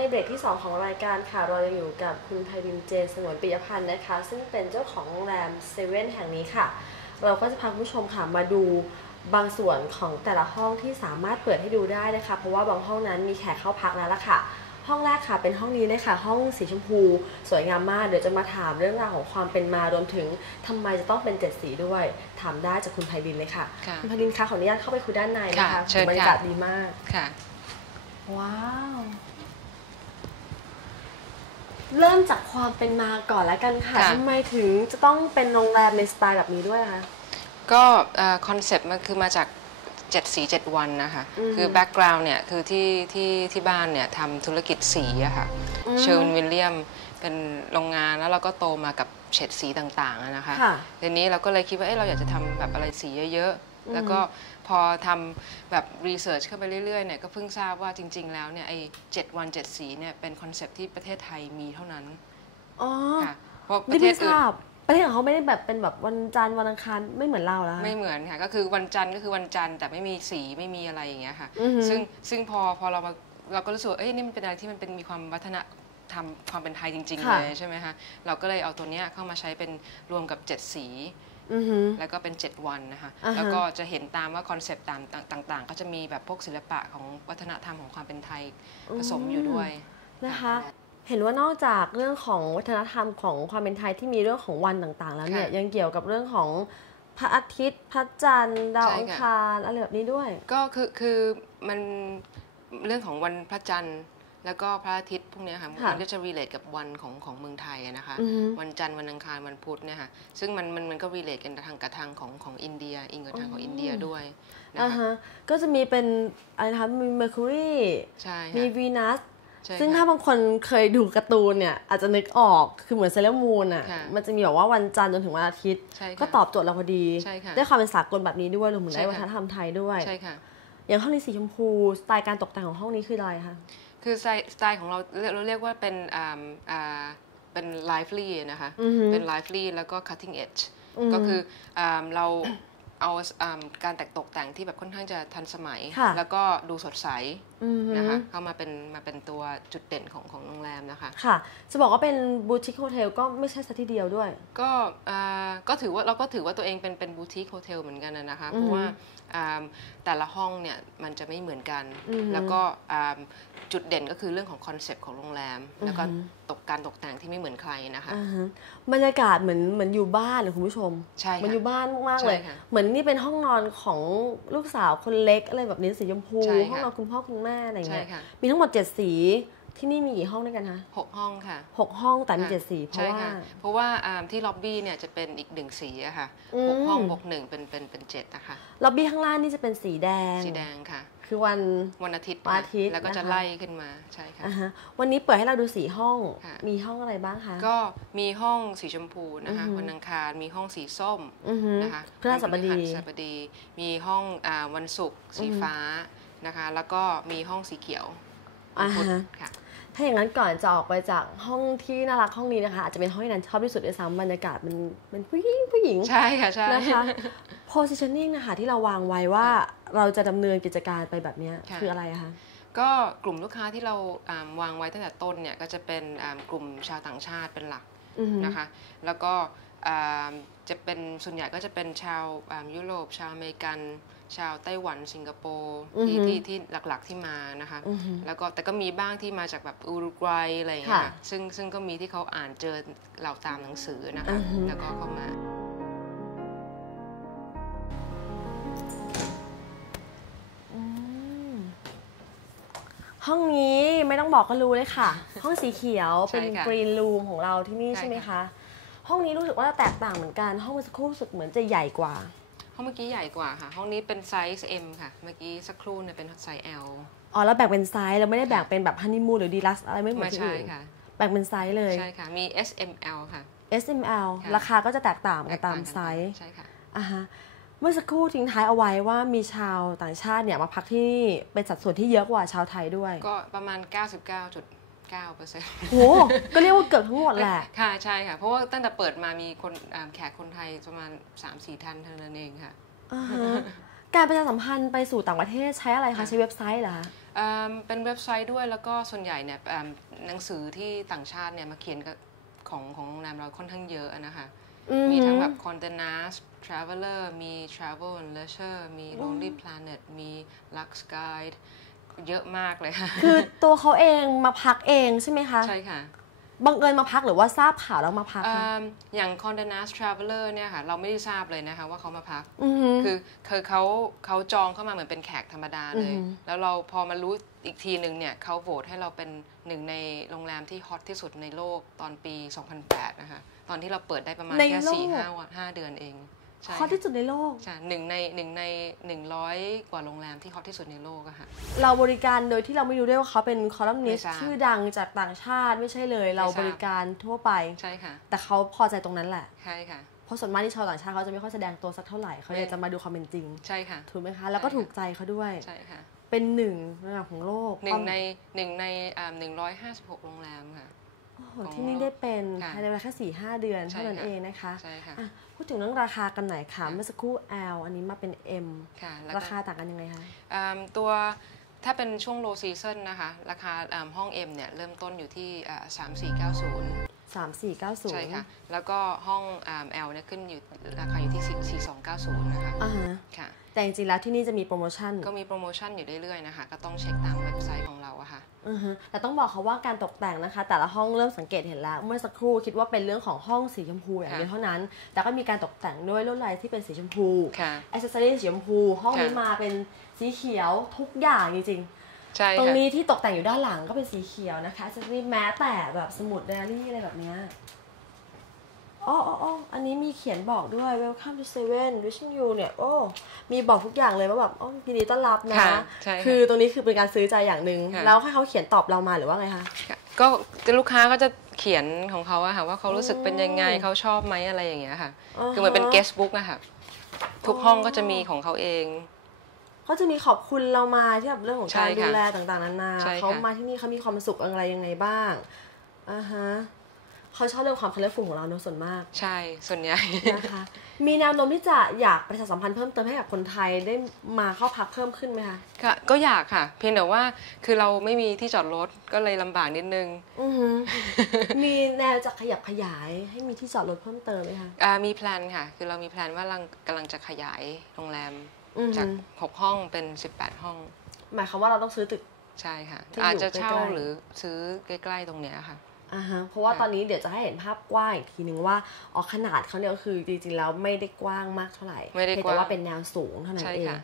ในเบรกที่ 2 ของรายการค่ะ เรายังอยู่กับคุณไพรินเจนสงวนปิยพันธ์นะคะ ซึ่งเป็นเจ้าของโรงแรมเซเว่นแห่งนี้ค่ะ เราก็จะพาคุณผู้ชมค่ะมาดูบางส่วนของแต่ละห้องที่สามารถเปิดให้ดูได้นะคะ เพราะว่าบางห้องนั้นมีแขกเข้าพักแล้วล่ะค่ะ ห้องแรกค่ะเป็นห้องนี้เลยค่ะ ห้องสีชมพู สวยงามมาก เดี๋ยวจะมาถามเรื่องราวของความเป็นมารวมถึงทำไมจะต้องเป็นเจ็ดสีด้วย ถามได้จากคุณไพรินเลยค่ะ ค่ะณไพรินคะขออนุญาตเข้าไปคุยด้านในนะคะค่ะเชิญค่ะ บรรยากาศดีมาก ค่ะ ว้าว เริ่มจากความเป็นมาก่อนแล้วกันค่ะค่ะ ทำไมถึงจะต้องเป็นโรงแรมในสไตล์แบบนี้ด้วยคะ ก็คอนเซปต์มันคือมาจาก7สี7วันนะคะ อืมคือแบ็กกราวน์เนี่ยคือที่ที่ที่บ้านเนี่ยทำธุรกิจสีอะค่ะอืม เชอร์วินวิลเลียมเป็นโรงงานแล้วเราก็โตมากับเฉดสีต่างๆอะนะคะ ค่ะ ทีนี้เราก็เลยคิดว่าเอ้เราอยากจะทำแบบอะไรสีเยอะอืมๆ แล้วก็พอทำแบบรีเสิร์ชเข้าไปเรื่อยๆเนี่ยก็เพิ่งทราบว่าจริง ๆ แล้วเนี่ยไอ้เจ็ดวันเจ็ดสีเนี่ยเป็นคอนเซปต์ที่ประเทศไทยมีเท่านั้นอ๋อค่ะเพราะปนี่ระเทไม่ศทอื่นราบประเทศของเขาไม่ได้แบบเป็นแบบวันจันทร์วันอังคารไม่เหมือนเราแล้วไม่เหมือนค่ะก็คือวันจันทร์ก็คือวันจันทร์แต่ไม่มีสีไม่มีอะไรอย่างเงี้ยค่ะอือหือซึ่งซึ่งพอพอเรามาเราก็รู้สึกว่าเอ้ยนี่มันเป็นอะไรที่มันเป็นมีความวัฒนธรรมความเป็นไทยจริงๆค่ะเลยใช่ไหมคะเราก็เลยเอาตัวเนี้ยเข้ามาใช้เป็นรวมกับ 7 สีอือหือ แล้วก็เป็น 7 วันนะคะอ่าฮะแล้วก็จะเห็นตามว่าคอนเซปต์ตามต่างๆ ก็จะมีแบบพวกศิลปะของวัฒนธรรมของความเป็นไทยผสมอยู่ด้วยนะคะเห็นว่านอกจากเรื่องของวัฒนธรรมของความเป็นไทยที่มีเรื่องของวันต่างๆ แล้วเนี่ยค่ะยังเกี่ยวกับเรื่องของพระอาทิตย์ พระจันทร์ดาวใช่อังค่ะคารอะไรแบบนี้ด้วย ก็คือคือมันเรื่องของวันพระจันทร์ แล้วก็พระอาทิตย์พวกเนี้ยค่ะค่ะมันก็จะรีเลทกับวันของของเมืองไทยอะนะคะ อือฮึ วันจันทร์วันอังคารวันพุธเนี่ยค่ะซึ่งมันมันมันก็รีเลทกันทางกับทางของของอินเดียอิงกับทางของอินเดียด้วยนะอ่าคะฮะก็จะมีเป็นอะไรนะคะมีเมอร์คิวรีใช่มีค่ะวีนัส ใช่ซึ่งค่ะถ้าบางคนเคยดูการ์ตูนเนี่ย อาจจะนึกออกคือเหมือนเซเลมูนอะ ค่ะมันจะมีแบบว่าวันจันทร์จนถึงวันอาทิตย์ ใช่ค่ะก็ตอบโจทย์เราพอดี ใช่ค่ะได้ความเป็นสากลแบบนี้ด้วยรวมถึงใช่ได้ค่ะ วัฒนธรรมไทยด้วย ใช่ค่ะ อย่างห้องนี้สีชมพู สไตล์การตกแต่งของห้องนี้คืออะไรคะ คือสไตล์สไตล์ของเราเรียกเราเรียกว่าเป็นอ่าอ่าเป็น lively นะคะ อือฮึ เป็น lively แล้วก็ cutting edge อืม ก็คืออ่าเราเอาอ่าการแต่งตกแต่งที่แบบค่อนข้างจะทันสมัย ค่ะ แล้วก็ดูสดใสอือฮึ นะคะเข้ามาเป็นมาเป็นตัวจุดเด่นของของโรงแรมนะคะ ค่ะ จะบอกว่าเป็นบูติกโฮเทลก็ไม่ใช่สักที่เดียวด้วย ก็อ่าก็ถือว่าเราก็ถือว่าตัวเองเป็นเป็นบูติคโฮเทลเหมือนกันนะนะคะอือฮึเพราะว่าอ่าแต่ละห้องเนี่ยมันจะไม่เหมือนกันอือฮึแล้วก็อ่าจุดเด่นก็คือเรื่องของคอนเซปต์ของโรงแรม แล้วก็อือฮึตกการตกแต่งที่ไม่เหมือนใครนะคะอ่าฮะบรรยากาศเหมือนเหมือนอยู่บ้านเลยคุณผู้ชมใช่เหมือนอค่ะยู่บ้านมากๆใช่เลยค่ะเหมือนนี่เป็นห้องนอนของลูกสาวคนเล็กอะไรแบบนี้สีชมพูใช่ค่ะห้องนอนคุณพ่อคุณแม่อะไรอย่างใช่เงี้ยค่ะมีทั้งหมดเจ็ดสีที่นี่มีกี่ห้องด้วยกันคะหกห้องค่ะหกห้องแต่มีค่ะเจ็ดสีเพราะใช่ว่าค่ะเพราะว่าอ่าที่ล็อบบี้เนี่ยจะเป็นอีกหนึ่งสีอะค่ะอืมหกห้องบวกหนึ่งเป็นเป็นเป็นเจ็ดนะคะล็อบบี้ข้างล่างนี่จะเป็นสีแดงสีแดงค่ะ คือวันวันอาทิตย์วันอาทิตย์แล้วก็จะนะคะไล่ขึ้นมาใช่ค่ะอ่าฮะวันนี้เปิดให้เราดูสีห้องค่ะมีห้องอะไรบ้างคะก็มีห้องสีชมพูนะคะอือฮึวันอังคารมีห้องสีส้มอือฮึนะคะพฤหัสบดีวันพฤหัสบดีมีห้องอาวันศุกร์สีอือฮึฟ้า นะคะ แล้วก็มีห้องสีเขียวอ่าพุธฮะค่ะ ถ้าอย่างนั้นก่อนจะออกไปจากห้องที่น่ารักห้องนี้นะคะอาจจะเป็นห้องที่นันชอบที่สุดด้วยซ้ำบรรยากาศมันเป็นผู้หญิงผู้หญิงใช่ค่ะใช่นะคะ positioning นะคะที่เราวางไว้ว่าเราจะดำเนินกิจการไปแบบเนี้ยค่ะคืออะไรอะคะก็กลุ่มลูกค้าที่เราอ่าวางไว้ตั้งแต่ต้นเนี่ยก็จะเป็นอ่ากลุ่มชาวต่างชาติเป็นหลักอือฮึนะคะ แล้วก็อ่าจะเป็นส่วนใหญ่ก็จะเป็นชาวอ่ายุโรปชาวอเมริกัน ชาวไต้หวันสิงคโปร์ที่ที่ที่หลักๆที่มานะคะอือฮึแล้วก็แต่ก็มีบ้างที่มาจากแบบอุรุกวัยอะไรอย่างเงี้ยค่ะค่ะซึ่งซึ่งก็มีที่เขาอ่านเจอเราตามหนังสือนะคะอือฮึแล้วก็เข้ามา ห้องนี้ไม่ต้องบอกก็รู้เลยค่ะ ห้องสีเขียวใช่เป็นค่ะกรีนรูมของเราที่นี่ใช่ใช่ไหมค่ะคะ ห้องนี้รู้สึกว่าจะแตกต่างเหมือนกัน ห้องเมื่อสักครู่รู้สึกเหมือนจะใหญ่กว่าห้ องเมื่อกี้ใหญ่กว่าค่ะ ห้องนี้เป็นไซส์ M ค่ะ เมื่อกี้สักครู่เนี่ยเป็นไซส์ L อ๋อแล้วแบ่งเป็นไซส์เราไม่ได้แบ่งเป็นแบบฮันนีมูนหรือดีลักซ์อะไรไม่เหมือไม่นที่ใช่อื่นค่ะแบ่งเป็นไซส์เลยใช่ค่ะมี S M L ค่ะ S M L ค่ะราคาก็จะแตกต่างกันตามแกต่งไซส์ใช่ค่ะอะฮะเมื่อสักครู่ทิ้งท้ายเอาไว้ว่ามีชาวต่างชาติเนี่ยมาพักที่นี่เป็นสัดส่วนที่เยอะกว่าชาวไทยด้วย ก็ประมาณ 99.9เปอร์เซ็นต์โหก็เรียกว่าเกือบทั้งหมดแหละ ค่ะใช่ค่ะ เพราะว่าตั้งแต่เปิดมามีคนอ่าแขกคนไทยประมาณ 3-4ท่านเท่านั้นเองค่ะอ่าฮะการประชาสัมพันธ์ไปสู่ต่างประเทศใช้อะไรคะค่ะใช้เว็บไซต์เหรอคะอืมเป็นเว็บไซต์ด้วยแล้วก็ส่วนใหญ่เนี่ยอืมหนังสือที่ต่างชาติเนี่ยมาเขียนกับของของโรงแรมเราค่อนข้างเยอะนะคะอือหือมีทั้งแบบ Condé Nast Traveler มี Travel and Leisure มี Lonely Planet มี Lux Guide เยอะมากเลยค่ะ คือตัวเขาเองมาพักเองใช่ไหมคะ ใช่ค่ะบังเอิญมาพักหรือว่าทราบข่าวแล้วมาพักอืคะมอย่าง Condé Nast Traveler เนี่ยค่ะเราไม่ได้ทราบเลยนะคะว่าเขามาพักอือหือคือคือเขาเขาจองเข้ามาเหมือนเป็นแขกธรรมดาเลยอือหือแล้วเราพอมารู้อีกทีหนึ่งเนี่ยเขาโหวตให้เราเป็นหนึ่งในโรงแรมที่ฮอตที่สุดในโลกตอนปี 2008 นะคะ ตอนที่เราเปิดได้ประมาณในแค่โลกสี่ห้าวันห้าเดือนเองใช่ ฮอตที่สุดในโลกใช่หนึ่งในหนึ่งในหนึ่งร้อยกว่าโรงแรมที่ฮอตที่สุดในโลกอะค่ะ เราบริการโดยที่เราไม่รู้ด้วยว่าเขาเป็นคอลัมนิสไม่ทราบชื่อดังจากต่างชาติไม่ใช่เลย เราไม่ทราบบริการทั่วไปใช่ค่ะ แต่เขาพอใจตรงนั้นแหละใช่ค่ะเพราะส่วนมากที่ชาวต่างชาติเขาจะไม่ค่อยแสดงตัวสักเท่าไหร่เขาอยากจะมาดูความเป็นจริงใช่ค่ะถูกไหมคะแล้วก็ใช่ค่ะถูกใจเขาด้วยใช่ค่ะเป็นหนึ่งระดับของโลกหนึ่งในหนึ่งในหนึ่งร้อยห้าสิบหกโรงแรมค่ะโอ้โหของ ที่นี่ได้เป็นค่ะภายในเวลาแค่สี่ห้าเดือนใช่เท่านั้นค่ะเองนะคะใช่ค่ะอะพูดถึงเรื่องราคากันหน่อยค่ะค่ะเมื่อสักครู่ L อันนี้มาเป็น M ค่ะแล้วราก็คาต่างกันยังไงคะอืมตัวถ้าเป็นช่วง low season นะคะ ราคาอืมห้อง M เนี่ยเริ่มต้นอยู่ที่สามสี่เก้าศูนย์สามสี่เก้าศูนใช่ย์ค่ะ แล้วก็ห้องอืม L เนี่ยขึ้นอยู่ราคาอยู่ที่สี่สองเก้าศูนย์นะคะอ่าฮะค่ะ แต่จริงๆแล้วที่นี่จะมีโปรโมชั่น ก็มีโปรโมชั่นอยู่เรื่อยๆนะคะ ก็ต้องเช็คตามเว็บไซต์ของ แต่ต้องบอกเขาว่าการตกแต่งนะคะ แต่ละห้องเริ่มสังเกตเห็นแล้ว เมื่อสักครู่คิดว่าเป็นเรื่องของห้องสีชมพูอย่างเดียวค่ะเท่านั้น แต่ก็มีการตกแต่งด้วยลวดลายที่เป็นสีชมพูค่ะอ c เซสซอรี่สีชมพู ห้องนี้ค่ะมาเป็นสีเขียวทุกอย่างจริงใช่ๆตรงค่ะนี้ที่ตกแต่งอยู่ด้านหลังก็เป็นสีเขียวนะคะอ c เซสซอรี่แม้แต่แบบสมุดไดอารี่อะไรแบบเนี้ย อ๋ออ๋ออ๋ออันนี้มีเขียนบอกด้วย welcome to seven wishing you เนี่ย โอ้ มีบอกทุกอย่างเลยว่าแบบอ๋อยินดีต้อนรับนะค่ะใช่ค่ะคือตรงนี้คือเป็นการซื้อใจอย่างหนึ่งค่ะแล้วให้เขาเขียนตอบเรามาหรือว่าไงคะค่ะก็ลูกค้าก็จะเขียนของเขาอะค่ะว่าเขารู้สึกเป็นยังไงอืมเขาชอบไหมอะไรอย่างเงี้ยค่ะอ่าฮะคือเหมือนเป็น guest book อะค่ะ ทุกห้องก็จะมีของเขาเองเขาจะมีขอบคุณเรามาที่แบบเรื่องของการใช่ค่ะดูแลต่างๆนานาใช่ค่ะเขามาที่นี่เขามีความสุขอะไรยังไงบ้างอ่าฮะ เขาชอบเรื่องความคัลเลอร์ฟูของเราเนอะส่วนมาก ใช่ ส่วนใหญ่นะคะ มีแนวโน้มที่จะอยากประชาสัมพันธ์เพิ่มเติมให้กับคนไทยได้มาเข้าพักเพิ่มขึ้นไหมคะ ค่ะ ก็อยากค่ะ เพียงแต่ว่าคือเราไม่มีที่จอดรถก็เลยลำบากนิดนึง อือฮึมีแนวจะขยับขยายให้มีที่จอดรถเพิ่มเติมไหมคะ อ่ามีแพลนค่ะ คือเรามีแพลนว่ากำลังกำลังจะขยายโรงแรมอือจากฮึ6ห้องเป็น 18 ห้อง หมายความว่าเราต้องซื้อตึก ใช่ค่ะ ที่อยู่อาจจะเช่าใกล้ๆ หรือซื้อใกล้ ๆ ตรงเนี้ยค่ะ อ่าฮะเพราะว่าค่ะตอนนี้เดี๋ยวจะให้เห็นภาพกว้างอีกทีนึงว่าอ๋อขนาดเขาเนี่ยก็คือจริงๆแล้วไม่ได้กว้างมากเท่าไหร่ไม่ได้เพียงกว้างแต่ว่าเป็นแนวสูงเท่านั้นใช่เอง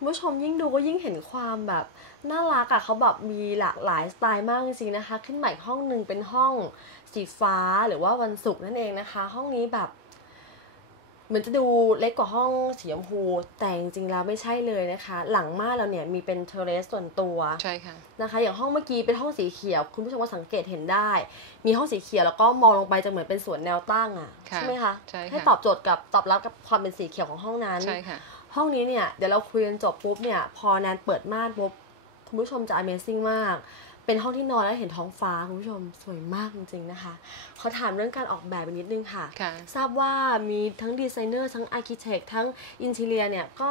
ค่ะคุณผู้ชมยิ่งดูก็ยิ่งเห็นความแบบน่ารักอะเขาแบบมีหลากหลายสไตล์มากจริงๆนะคะ ขึ้นใหม่ห้องหนึ่งเป็นห้องสีฟ้าหรือว่าวันศุกร์นั่นเองนะคะ ห้องนี้แบบเหมือนจะดูเล็กกว่าห้องสีชมพู แต่จริงๆแล้วไม่ใช่เลยนะคะ หลังม่านเราเนี่ยมีเป็นเทอร์เรสส่วนตัวใช่ค่ะนะคะ อย่างห้องเมื่อกี้เป็นห้องสีเขียว คุณผู้ชมก็สังเกตเห็นได้ มีห้องสีเขียวแล้วก็มองลงไปจะเหมือนเป็นสวนแนวตั้งอะค่ะใช่ไหมคะใช่ค่ะให้ตอบโจทย์กับตอบรับกับความเป็นสีเขียวของห้องนั้นใช่ค่ะ ห้องนี้เนี่ยเดี๋ยวเราคุยกันจบปุ๊บเนี่ยพอแนนเปิดม่านปุ๊บคุณผู้ชมจะ Amazing มาก เป็นห้องที่นอนแล้วเห็นท้องฟ้าคุณผู้ชมสวยมากจริงๆนะคะ ขอถามเรื่องการออกแบบไปนิดนึงค่ะค่ะทราบว่ามีทั้งดีไซเนอร์ทั้งอาร์เคเต็กทั้งอินเทเรียเนี่ยก็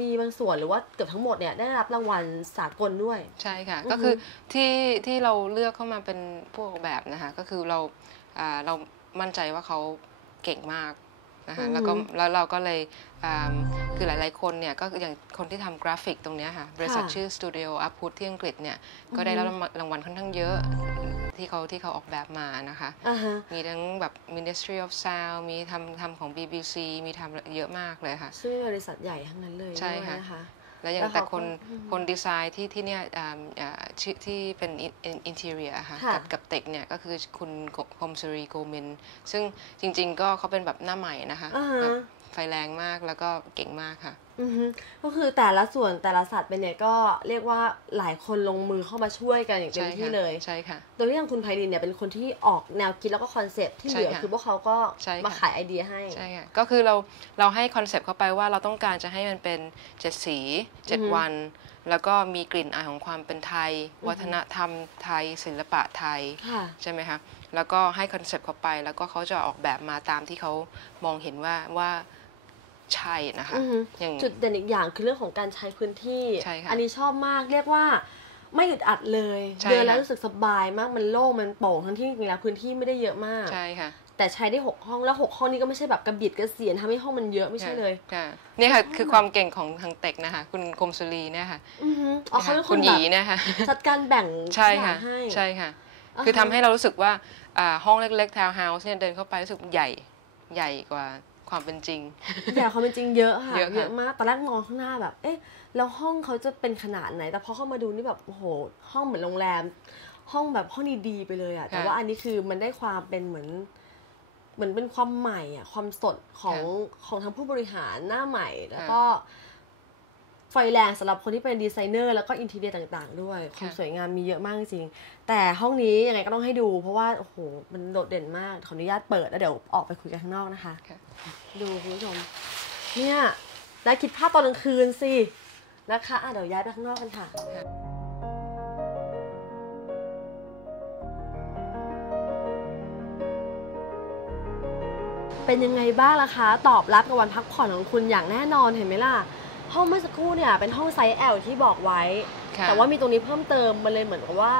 มีบางส่วนหรือว่าเกือบทั้งหมดเนี่ยได้รับรางวัลสากลด้วย ใช่ค่ะอือฮึก็คือที่ที่เราเลือกเข้ามาเป็นผู้ออกแบบนะคะ ก็คือเราอ่าเรามั่นใจว่าเขาเก่งมาก นะคะแล้วก็แล้วเราก็เลยอ่าคือหลายๆคนเนี่ยก็อย่างคนที่ทำกราฟิกตรงเนี้ยค่ะบริษัทชื่อ Studio Upwood ที่อังกฤษเนี่ยก็ได้รับรางวัลค่อนข้างเยอะที่เขาที่เขาออกแบบมานะคะอ่าฮะมีทั้งแบบ Ministry of Sound มีทำทำของ BBC มีทำเยอะมากเลยค่ะชื่อบริษัทใหญ่ทั้งนั้นเลยใช่ค่ะด้วยนะคะ แล้วอย่างแล้วเขาแต่คนก็อืมคนดีไซน์ที่ที่เนี่ยอ่าอ่าชื่อที่เป็นอินเท i รียค่ะค่ะกับกับเต็กเนี่ยก็คือคุณคมสรีโกเมนซึ่งจริง ๆ ก็เขาเป็นแบบหน้าใหม่นะคะอ่าแบฮะบไฟแรงมากแล้วก็เก่งมากค่ะอือฮึ ก็คือแต่ละส่วนแต่ละสัตว์เป็นเนี่ยก็เรียกว่าหลายคนลงมือเข้ามาช่วยกันอย่างเต็มใช่ที่ค่ะเลยใช่ค่ะโดยที่อย่างคุณไพรินเนี่ยเป็นคนที่ออกแนวคิดแล้วก็คอนเซปต์ที่เหลือใช่ค่ะคือพวกเขาก็ใช่ค่ะมาขายไอเดียให้ใช่ค่ะก็คือเราเราให้คอนเซปต์เข้าไปว่าเราต้องการจะให้มันเป็นเจ็ดสีเจ็ดอือฮึวัน แล้วก็มีกลิ่นอายของความเป็นไทยอือฮึวัฒนธรรมไทย ศิลปะไทยค่ะใช่ไหมคะแล้วก็ให้คอนเซปต์เขาไปแล้วก็เขาจะออกแบบมาตามที่เขามองเห็นว่าว่า ใช่นะคะอือฮึอย่างจุดเด่นอีกอย่างคือเรื่องของการใช้พื้นที่ใช่ค่ะอันนี้ชอบมากเรียกว่าไม่อึดอัดเลยใช่เดินแล้วค่ะรู้สึกสบายมากมันโล่งมันโปร่งทั้งที่จริงๆแล้วพื้นที่ไม่ได้เยอะมากใช่ค่ะแต่ใช้ได้หกห้องแล้วหกห้องนี้ก็ไม่ใช่แบบกระบิดกระเสียนทำให้ห้องมันเยอะไม่ใช่เลยค่ะเนี่ยค่ะคือความเก่งของทางเต็กนะคะ คุณคมสุรีเนี่ยค่ะอือฮึอ๋อเขาเป็นคคุนณหแบยีบเนี่ยค่ะจัดการแบ่งใช่ค่ะทุกอย่างให้ใช่ค่ะาคือทำฮะให้เรารู้สึกว่าอ่าห้องเล็กๆทาวน์เฮาส์เนี่ยเดินเข้าไปรู้สึกใหญ่ใหญ่กว่า ความเป็นจริงแต่ความเป็นจริงเยอะค่ะเยอะค่ะเยอะมากตอนแรกมองข้างหน้าแบบ เอ๊ะแล้วห้องเขาจะเป็นขนาดไหน แต่พอเข้ามาดูนี่แบบโอ้โหห้องเหมือนโรงแรม ห้องแบบห้องดีๆไปเลยอะแต่ว่าอันนี้คือมันได้ความเป็นเหมือนเหมือนเป็นความใหม่อะความสดของของทั้งผู้บริหารหน้าใหม่แล้วก็ ไฟแรงสำหรับคนที่เป็นดีไซเนอร์แล้วก็อินทีเรียต่างๆ ด้วยความสวยงามมีเยอะมากจริงๆแต่ห้องนี้ยังไงก็ต้องให้ดู เพราะว่าโอ้โหมันโดดเด่นมากขออนุญาตเปิดแล้วเดี๋ยวออกไปคุยกันข้างนอกนะคะค่ะดูคุณผู้ชมเนี่ยได้คิดภาพตอนกลางคืนสินะคะอะเดี๋ยวย้ายไปข้างนอกกันค่ะเป็นยังไงบ้างล่ะคะ ตอบรับกับวันพักผ่อนของคุณอย่างแน่นอนเห็นไหมล่ะ ห้องเมื่อสักครู่เนี่ยเป็นห้องไซส์ L ที่บอกไว้ ค่ะแต่ว่ามีตรงนี้เพิ่มเติมมันเลยเหมือนกับว่า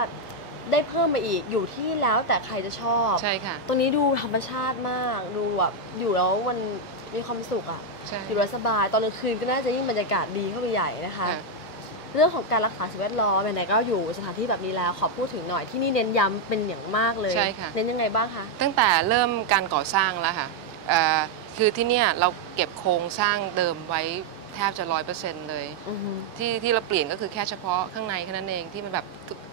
ได้เพิ่มมาอีกอยู่ที่แล้วแต่ใครจะชอบ ใช่ค่ะตัวนี้ดูธรรมชาติมากดูแบบอยู่แล้วมันมีความสุขอะใช่อยู่แล้วสบายตอนกลางคืนก็น่าจะยิ่งบรรยากาศดีเข้าไปใหญ่นะคะ ค่ะ เรื่องของการรักษาสิ่งแวดล้อมไหนๆก็อยู่สถานที่แบบนี้แล้วขอพูดถึงหน่อยที่นี่เน้นย้ำเป็นอย่างมากเลยใช่ค่ะ เน้นยังไงบ้างคะ ตั้งแต่เริ่มการก่อสร้างแล้วค่ะเอ่อคือที่เนี่ยเราเก็บโครงสร้างเดิมไว้ แทบจะร้อยเปอร์เซ็นต์เลยอือฮึที่ที่เราเปลี่ยนก็คือแค่เฉพาะข้างในแค่นั้นเองที่มันแบบ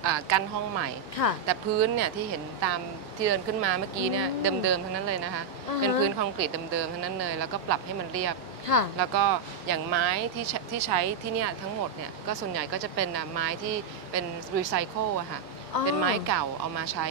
อ่ากั้นห้องใหม่ ค่ะ แต่พื้นเนี่ยที่เห็นตามที่เดินขึ้นมาเมื่อกี้เนี่ยอืมเดิมๆทั้งนั้นเลยนะคะ อ่าฮะ เป็นพื้นคอนกรีตเดิมๆทั้งนั้นเลย แล้วก็ปรับให้มันเรียบ ค่ะ แล้วก็อย่างไม้ที่ใช้ที่ใช้ที่เนี่ยทั้งหมดเนี่ยก็ส่วนใหญ่ก็จะเป็นอะไม้ที่เป็นรีไซเคิลอะค่ะอ๋อ เป็นไม้เก่าเอามาใช้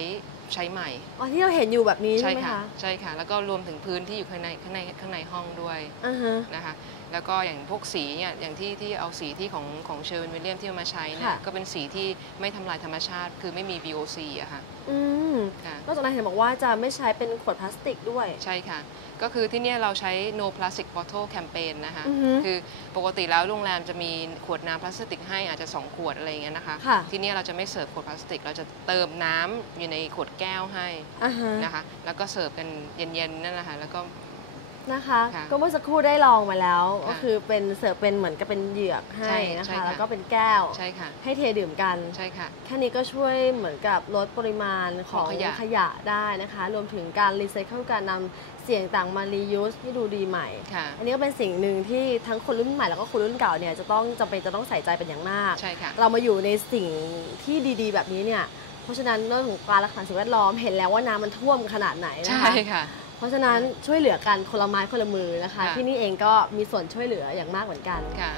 ใช้ใหม่ อ๋อที่เราเห็นอยู่แบบนี้ใช่ไหมค่ะคะใช่ค่ะ แล้วก็รวมถึงพื้นที่อยู่ข้างในข้างในข้างในห้องด้วยอ่าฮะ นะคะ แล้วก็อย่างพวกสีเนี่ยอย่างที่ที่เอาสีที่ของของเชอร์วินวิลเลียมที่เอามาใช้เนี่ยค่ะ ก็เป็นสีที่ไม่ทำลายธรรมชาติ คือไม่มี VOC อะค่ะอืมค่ะนอกจากนั้นเห็นบอกว่าจะไม่ใช้เป็นขวดพลาสติกด้วย ใช่ค่ะ ก็คือที่เนี่ยเราใช้ no plastic bottle campaign นะคะอือฮึคือปกติแล้วโรงแรมจะมีขวดน้ำพลาสติกให้อาจจะ 2 ขวดอะไรอย่างเงี้ยนะคะ ค่ะ ที่เนี่ยเราจะไม่เสิร์ฟขวดพลาสติก เราจะเติมน้ำอยู่ในขวดแก้วให้อ่าฮะนะคะ แล้วก็เสิร์ฟกันเย็นๆนั่นนะคะแล้วก็ นะคะ ค่ะก็เมื่อสักครู่ได้ลองมาแล้ว ค่ะก็คือเป็นเสิร์ฟเป็นเหมือนกับเป็นเหยือกให้ใช่นะใช่คะ ค่ะ แล้วก็เป็นแก้วใช่ค่ะ ให้เทดื่มกัน ใช่ค่ะ แค่นี้ก็ช่วยเหมือนกับลดปริมาณของของขยะ ขยะได้นะคะ รวมถึงการรีไซเคิลการนำเสียงต่างมารียูสให้ดูดีใหม่ ค่ะ อันนี้ก็เป็นสิ่งหนึ่งที่ทั้งคนรุ่นใหม่แล้วก็คนรุ่นเก่าเนี่ยจะต้องจำเป็นจะต้องใส่ใจเป็นอย่างมาก ใช่ค่ะ เรามาอยู่ในสิ่งที่ดีๆ แบบนี้เนี่ย เพราะฉะนั้นเรื่องของการรักษาสิ่งแวดล้อมเห็นแล้วว่าน้ำมันท่วมขนาดไหนนะใช่คะค่ะ เพราะฉะนั้นช่วยเหลือกันคนละไม้คนละมือนะคะ ค่ะ ที่นี่เองก็มีส่วนช่วยเหลืออย่างมากเหมือนกัน ค่ะ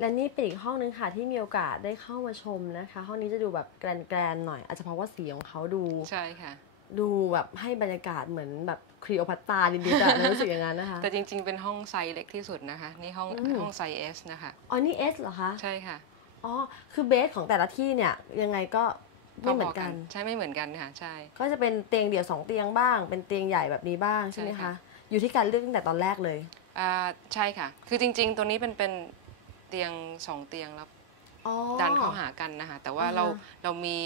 และนี่เป็นอีกห้องนึงค่ะ ที่มีโอกาสได้เข้ามาชมนะคะ ห้องนี้จะดูแบบแกรนๆหน่อยอาจจะเพราะว่าสีของเขาดู ใช่ค่ะ ดูแบบให้บรรยากาศเหมือนแบบคลีโอพัตตราดิๆอะรู้สึกอย่างนั้นนะคะแต่จริงๆ เป็นห้องไซส์เล็กที่สุดนะคะ นี่ห้องอืมห้องไซส์ S นะคะ อ๋อนี่เอสเหรอคะ ใช่ค่ะ อ๋อ คือเบสของแต่ละที่เนี่ยยังไงก็ไม่เหมือนกัน ใช่ไม่เหมือนกันค่ะ ใช่ ก็จะเป็นเตียงเดี่ยวสองเตียงบ้าง เป็นเตียงใหญ่แบบนี้บ้างใช่ไหมใช่คะค่ะอยู่ที่การเลือกตั้งแต่ตอนแรกเลย อ่า ใช่ค่ะ คือจริง ๆ ตัวนี้เป็นเป็นเตียงสองเตียงแล้วอ๋อดันเข้าหากันนะคะแต่ว่าอ่าฮะเราเรามี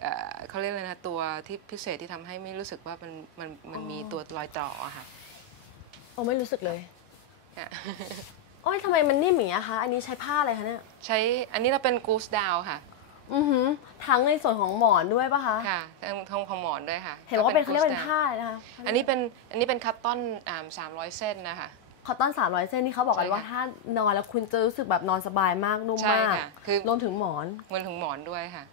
เอ่อเขาเรียกอะไรนะตัวที่พิเศษที่ทำให้ไม่รู้สึกว่ามันมันมันมีตัวรอยต่ออะค่ะโอ้ไม่รู้สึกเลยค่ะ โอ้ยทำไมมันนิ่มอย่างเงี้ยคะอันนี้ใช้ผ้าอะไรคะเนี่ยใช้อันนี้เราเป็น goose down ค่ะ อือหือทั้งในส่วนของหมอนด้วยปะคะ ค่ะทั้งทั้งของหมอนด้วยค่ะเห็นว่าเป็นเขาเรียก goose เป็น down ผ้าเลยนะคะอันนี้เป็นอันนี้เป็นคัตตอนสามร้อยเส้นนะคะคอตตอน 300 เส้นที่เขาบอกกันใช่ว่าค่ะถ้านอนแล้วคุณจะรู้สึกแบบนอนสบายมากนุ่มใช่มากค่ะคือรวมถึงหมอนมันถึงหมอนด้วยค่ะ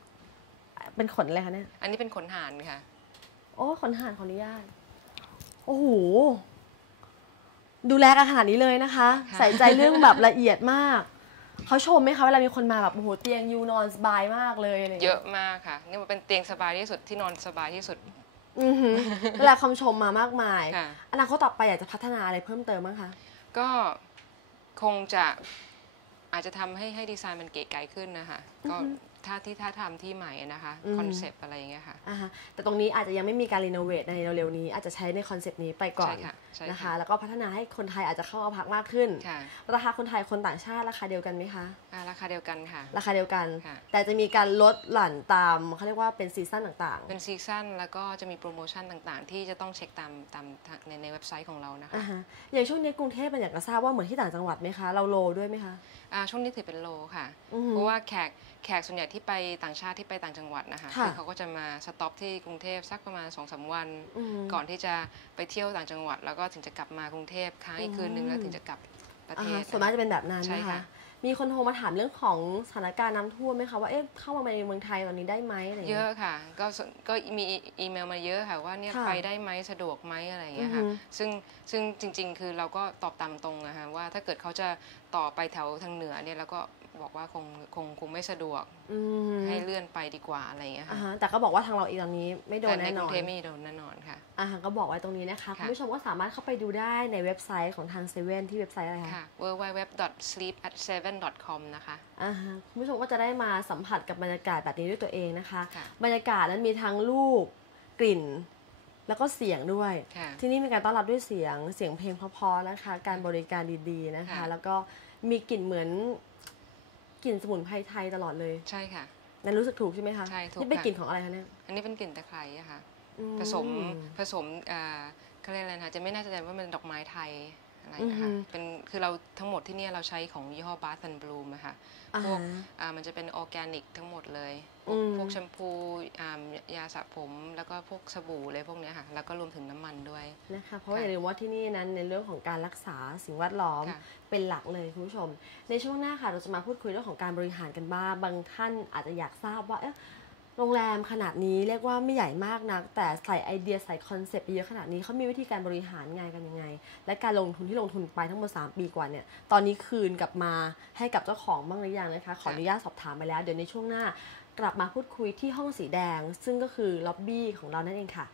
เป็นขนอะไรคะเนี่ย อันนี้เป็นขนห่านค่ะ โอ้ขนห่านขออนุญาต โอ้โห ดูแลกันขนาดนี้เลยนะคะค่ะใส่ใจเรื่องแบบละเอียดมากเขาชมไหมคะเวลามีคนมาแบบโอ้โหเตียงยูนอนสบายมากเลยอะไรอย่างเยเงี้ยอะมากค่ะ นี่มันเป็นเตียงสบายที่สุดที่นอนสบายที่สุดอือหือได้รับคำชมมามากมายค่ะอนาคตต่อไปอยากจะพัฒนาอะไรเพิ่มเติมบ้างคะก็คงจะอาจจะทำให้ให้ดีไซน์มันเก๋ไก๋ขึ้นนะคะก็ ถ้าที่ถ้าทำที่ใหม่นะคะอืม คอนเซปต์อะไรอย่างเงี้ยค่ะอ่าฮะแต่ตรงนี้อาจจะยังไม่มีการรีโนเวทในเร็วๆนี้ อาจจะใช้ในคอนเซปต์นี้ไปก่อนใช่ค่ะใช่นะคะค่ะแล้วก็พัฒนาให้คนไทยอาจจะเข้ามาพักมากขึ้น ค่ะราคาคนไทยคนต่างชาติราคาเดียวกันไหมคะ อ่าราคาเดียวกันค่ะ ราคาเดียวกัน ค่ะ แต่จะมีการลดหลั่นตามเขาเรียกว่าเป็นซีซั่นต่างเป็นซีซั่นแล้วก็จะมีโปรโมชั่นต่างๆ ที่จะต้องเช็คตามตามทางในในเว็บไซต์ของเรานะๆอ่าคะฮะอย่างช่วงนี้กรุงเทพเป็นอยากจะทราบว่าเหมือนที่ต่างจังหวัดไหมคะ เราโลด้วยไหมคะ อ่าช่วงนี้ถือเป็นโลค่ะ อือหือเพราะว่าแขกแขกส่วนใหญ่ที่ไปต่างชาติที่ไปต่างจังหวัดนะคะค่ะอเขาก็จะมาสต็อปที่กรุงเทพสักประมาณ2อสวัน อืมก่อนที่จะไปเที่ยวต่างจังหวัด แล้วก็ถึงจะกลับมากรุงเทพค้างอีกคืนนึงแล้วถึงจะกลับประอ่าเทฮะศส่วนมากจะเป็นแบบนั้นใช่นะคะค่ะมีคนโทรมาถามเรื่องของสถานการณ์น้ำท่วมไหมคะว่าเอ๊ะเข้ามาในเมืองไทยตอนนี้ได้ไหมอะไรอย่างเยเงี้ย อะค่ะ ก็สก็มีอีเมลมาเยอะค่ะว่าเนี่ยค่ะไปได้ไหมสะดวกไหมอะไรอย่างเงี้ยค่ะ อือฮึซึ่งซึ่งจริง ๆ คือเราก็ตอบตามตรงนะคะว่าถ้าเกิดเขาจะต่อไปแถวทางเหนือเนี่ยเราก็ บอกว่าคงคงคงไม่สะดวกอืมให้เลื่อนไปดีกว่าอะไรอย่างเงี้ยอ่าค่ะฮะแต่ก็บอกว่าทางเราเองตอนนี้ไม่โดแต่นในแน่กนรุองนเทพไม่โดนแน่นอนค่ะ อ่าฮะก็บอกไว้ตรงนี้นะคะค่ะ คุณผู้ชมก็สามารถเข้าไปดูได้ในเว็บไซต์ของทางเซเว่นที่เว็บไซต์อะไรคะ ค่ะ www.sleepat7.com นะคะ อ่าฮะคุณผู้ชมก็จะได้มาสัมผัสกับบรรยากาศแบบนี้ด้วยตัวเองนะคะ ค่ะ บรรยากาศนั้นมีทั้งรูปกลิ่น แล้วก็เสียงด้วย ค่ะ ที่นี่มีการต้อนรับด้วยเสียงเสียงเพลงเพราะๆนะคะ การบริการดีๆนะคะ ค่ะแล้วก็มีกลิ่นเหมือน กลิ่นสมุนไพรไทยตลอดเลยใช่ค่ะ นั่นรู้สึกถูกใช่ไหมคะใช่ถูกนี่เป็นค่ะ กลิ่นของอะไรคะเนี่ยอันนี้เป็นกลิ่นตะไคร้อะค่ะ อืผสมผสมอ่าเขาเรียกอะไรนะคะจะไม่แน่ใจว่ามันดอกไม้ไทย อะไรนะคะอือฮึเป็นคือเราทั้งหมดที่เนี่ยเราใช้ของยี่ห้อ Bath and Bloom อะค่ะอ่าพวกฮะอ่ามันจะเป็นออร์แกนิกทั้งหมดเลยพอืวกมพวกแชมพูอ่ายาสระผม แล้วก็พวกสบู่อะไรพวกเนี้ยค่ะ แล้วก็รวมถึงน้ำมันด้วยนะคะเพราะว่าค่ะอย่าลืมว่าที่นี่นั้นในเรื่องของการรักษาสิ่งแวดล้อมค่ะเป็นหลักเลยคุณผู้ชม ในช่วงหน้าค่ะเราจะมาพูดคุยเรื่องของการบริหารกันบ้างบางท่านอาจจะอยากทราบว่าเอ๊ะ โรงแรมขนาดนี้เรียกว่าไม่ใหญ่มากนัก แต่ใส่ไอเดียใส่คอนเซปต์ไปเยอะขนาดนี้เขามีวิธีการบริหารงานกันยังไง และการลงทุนที่ลงทุนไปทั้งหมด 3 ปีกว่าเนี่ยตอนนี้คืนกลับมาให้กับเจ้าของบ้างหรือยังนะคะขออนุญาตสอบถามไปแล้ว เดี๋ยวในช่วงหน้ากลับมาพูดคุยที่ห้องสีแดง ซึ่งก็คือล็อบบี้ของเรานั่นเองค่ะ